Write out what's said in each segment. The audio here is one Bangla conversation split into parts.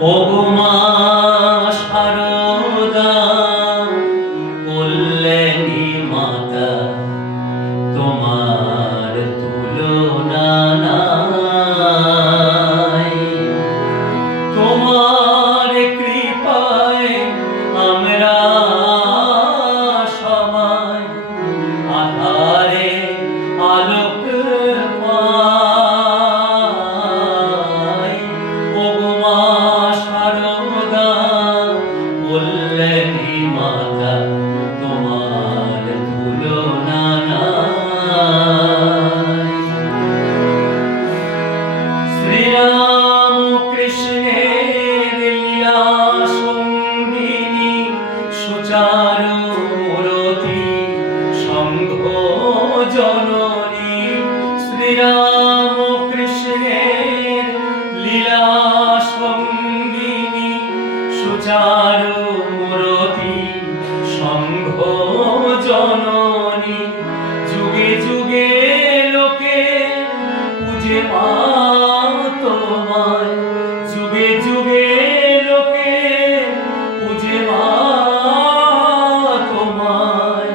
ওগো মা শারদা কল্যাণী মাতা, তোমার তুলনা নাই। তোমার কৃপায় আমরা সবাই আধারে আলোক পাই। ওগো মা শারদা কল্যাণী মাতা, তোমার তুলনা নাই। শ্রীরাম কৃষ্ণের লীলা সঙ্গিনী, সুচারু মূরতি সংঘ জননী। শ্রীরাম কৃষ্ণের লীলা সঙ্গিনী, সুচারু মূরতি সংঘ জননী। যুগে যুগে লোকে পূজে মা তোমায়, যুগে যুগে লোকে পূজে মা তোমায়।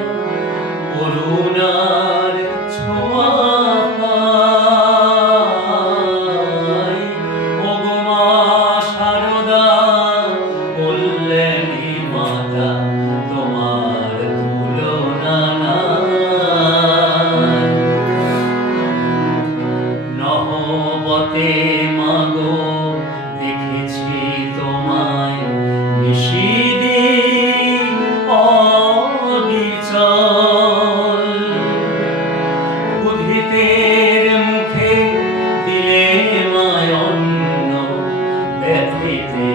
করুণার ছোঁয়া পাই। ওগো মা শারদা কল্যাণী মাতা, তোমার তুলনা নাই। নহবতে মাগো দেখেছি তোমায়, নিশিদিন অবিচল। ক্ষুধিতের মুখে দিলে মায় অন্ন, ব্যথিতে